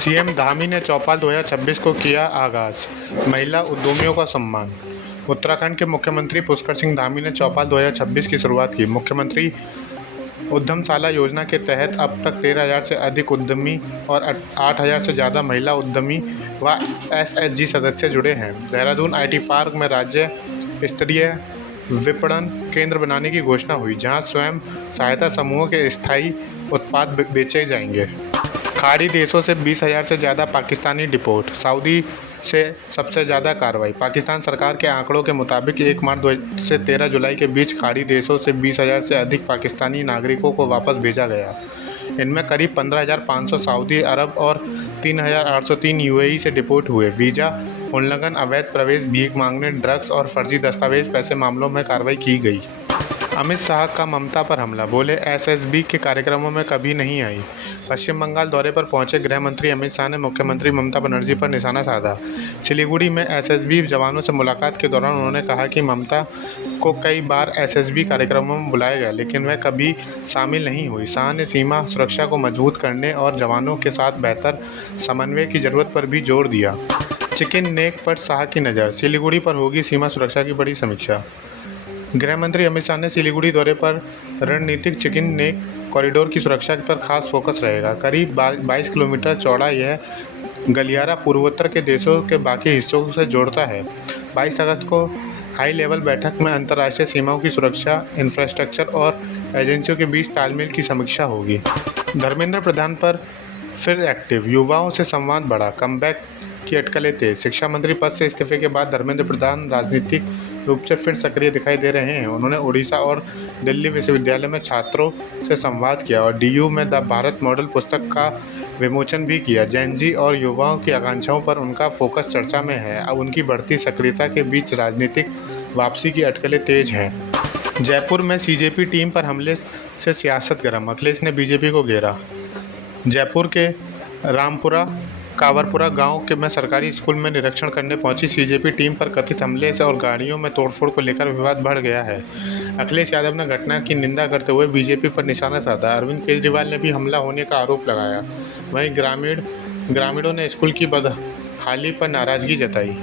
CM Dhami ने चौपाल 2026 को किया आगाज, महिला उद्यमियों का सम्मान। उत्तराखंड के मुख्यमंत्री पुष्कर सिंह धामी ने चौपाल 2026 की शुरुआत की। मुख्यमंत्री उद्यमशाला योजना के तहत अब तक 13,000 से अधिक उद्यमी और 8,000 से ज़्यादा महिला उद्यमी व एसएचजी सदस्य जुड़े हैं। देहरादून आईटी पार्क में राज्य स्तरीय विपणन केंद्र बनाने की घोषणा हुई, जहां स्वयं सहायता समूहों के स्थायी उत्पाद बेचे जाएंगे। खाड़ी देशों से 20,000 से ज़्यादा पाकिस्तानी डिपोर्ट, सऊदी से सबसे ज़्यादा कार्रवाई। पाकिस्तान सरकार के आंकड़ों के मुताबिक 1 मार्च से 13 जुलाई के बीच खाड़ी देशों से 20,000 से अधिक पाकिस्तानी नागरिकों को वापस भेजा गया। इनमें करीब 15,500 सऊदी अरब और 3,803 यूएई से डिपोर्ट हुए। वीज़ा उल्लंघन, अवैध प्रवेश, भीख मांगने, ड्रग्स और फर्जी दस्तावेज पैसे मामलों में कार्रवाई की गई। अमित शाह का ममता पर हमला, बोले एसएसबी के कार्यक्रमों में कभी नहीं आई। पश्चिम बंगाल दौरे पर पहुंचे गृह मंत्री अमित शाह ने मुख्यमंत्री ममता बनर्जी पर निशाना साधा। सिलीगुड़ी में एसएसबी जवानों से मुलाकात के दौरान उन्होंने कहा कि ममता को कई बार एसएसबी कार्यक्रमों में बुलाया गया, लेकिन वह कभी शामिल नहीं हुई। शाह ने सीमा सुरक्षा को मजबूत करने और जवानों के साथ बेहतर समन्वय की जरूरत पर भी जोर दिया। चिकन नेक पर शाह की नज़र, सिलीगुड़ी पर होगी सीमा सुरक्षा की बड़ी समीक्षा। गृह मंत्री अमित शाह ने सिलीगुड़ी दौरे पर रणनीतिक चिकन नेक कॉरिडोर की सुरक्षा पर खास फोकस रहेगा। करीब 22 किलोमीटर चौड़ा यह गलियारा पूर्वोत्तर के देशों के बाकी हिस्सों से जोड़ता है। 22 अगस्त को हाई लेवल बैठक में अंतर्राष्ट्रीय सीमाओं की सुरक्षा, इंफ्रास्ट्रक्चर और एजेंसियों के बीच तालमेल की समीक्षा होगी। धर्मेंद्र प्रधान पर फिर एक्टिव, युवाओं से संवाद बढ़ा, कमबैक की अटकलें तेज। शिक्षा मंत्री पद से इस्तीफे के बाद धर्मेंद्र प्रधान राजनीतिक रूप से फिर सक्रिय दिखाई दे रहे हैं। उन्होंने उड़ीसा और दिल्ली विश्वविद्यालय में छात्रों से संवाद किया और डीयू में द भारत मॉडल पुस्तक का विमोचन भी किया। जेन जी और युवाओं की आकांक्षाओं पर उनका फोकस चर्चा में है। अब उनकी बढ़ती सक्रियता के बीच राजनीतिक वापसी की अटकलें तेज हैं। जयपुर में सीजेपी टीम पर हमले से सियासत गर्म, अखिलेश ने बीजेपी को घेरा। जयपुर के रामपुरा कावरपुरा गांव के में सरकारी स्कूल में निरीक्षण करने पहुंची सीजेपी टीम पर कथित हमले से और गाड़ियों में तोड़फोड़ को लेकर विवाद बढ़ गया है। अखिलेश यादव ने घटना की निंदा करते हुए बीजेपी पर निशाना साधा। अरविंद केजरीवाल ने भी हमला होने का आरोप लगाया। वहीं ग्रामीणों ने स्कूल की बदहाली पर नाराजगी जताई।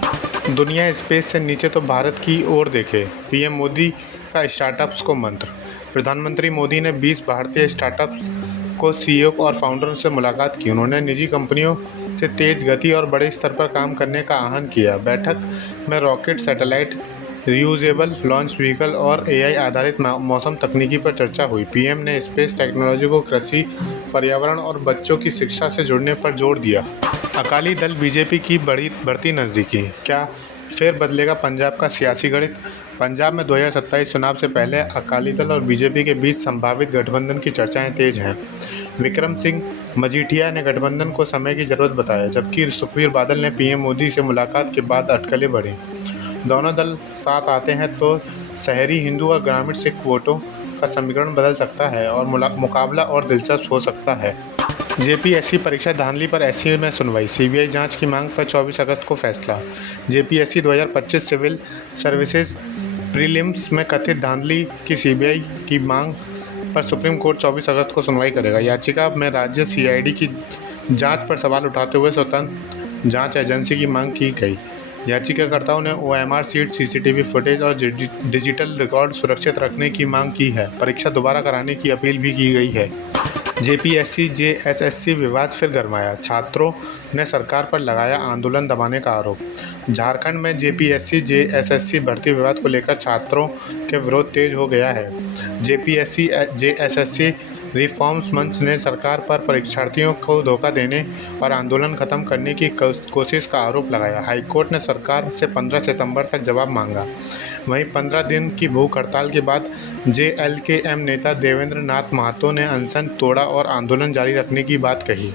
दुनिया स्पेस से नीचे तो भारत की ओर देखे, पीएम मोदी का स्टार्टअप्स को मंत्र। प्रधानमंत्री मोदी ने 20 भारतीय स्टार्टअप्स को सीईओ और फाउंडर से मुलाकात की। उन्होंने निजी कंपनियों से तेज गति और बड़े स्तर पर काम करने का आह्वान किया। बैठक में rocket, satellite, reusable launch vehicle और एआई आधारित मौसम तकनीकी पर चर्चा हुई। पीएम ने स्पेस टेक्नोलॉजी को कृषि, पर्यावरण और बच्चों की शिक्षा से जुड़ने पर जोर दिया। अकाली दल बीजेपी की बढ़ती नज़दीकी, क्या फिर बदलेगा पंजाब का सियासी गणित? पंजाब में 2027 चुनाव से पहले अकाली दल और बीजेपी के बीच संभावित गठबंधन की चर्चाएं तेज हैं। विक्रम सिंह मजीठिया ने गठबंधन को समय की जरूरत बताया, जबकि सुखबीर बादल ने पीएम मोदी से मुलाकात के बाद अटकलें बढ़ी। दोनों दल साथ आते हैं तो शहरी हिंदू और ग्रामीण सिख वोटों का समीकरण बदल सकता है और मुकाबला और दिलचस्प हो सकता है। जेपीएससी परीक्षा धांधली पर एससी में सुनवाई, सीबीआई जांच की मांग पर 24 अगस्त को फैसला। जेपीएससी 2025 सिविल सर्विसेज प्रीलिम्स में कथित धांधली की सीबीआई की मांग पर सुप्रीम कोर्ट 24 अगस्त को सुनवाई करेगा। याचिका में राज्य सीआईडी की जांच पर सवाल उठाते हुए स्वतंत्र जांच एजेंसी की मांग की गई। याचिकाकर्ताओं ने ओएमआर सीट, सीसीटीवी फुटेज और डिजिटल रिकॉर्ड सुरक्षित रखने की मांग की है। परीक्षा दोबारा कराने की अपील भी की गई है। जेपीएससी जेएसएससी विवाद फिर गरमाया, छात्रों ने सरकार पर लगाया आंदोलन दबाने का आरोप। झारखंड में जेपीएससी जेएसएससी भर्ती विवाद को लेकर छात्रों के विरोध तेज हो गया है। जेपीएससी जेएसएससी रिफॉर्म्स मंच ने सरकार पर परीक्षार्थियों को धोखा देने और आंदोलन खत्म करने की कोशिश का आरोप लगाया। हाईकोर्ट ने सरकार से 15 सितंबर तक जवाब मांगा। वहीं 15 दिन की भूख हड़ताल के बाद जेएलकेएम नेता देवेंद्र नाथ महतो ने अनशन तोड़ा और आंदोलन जारी रखने की बात कही।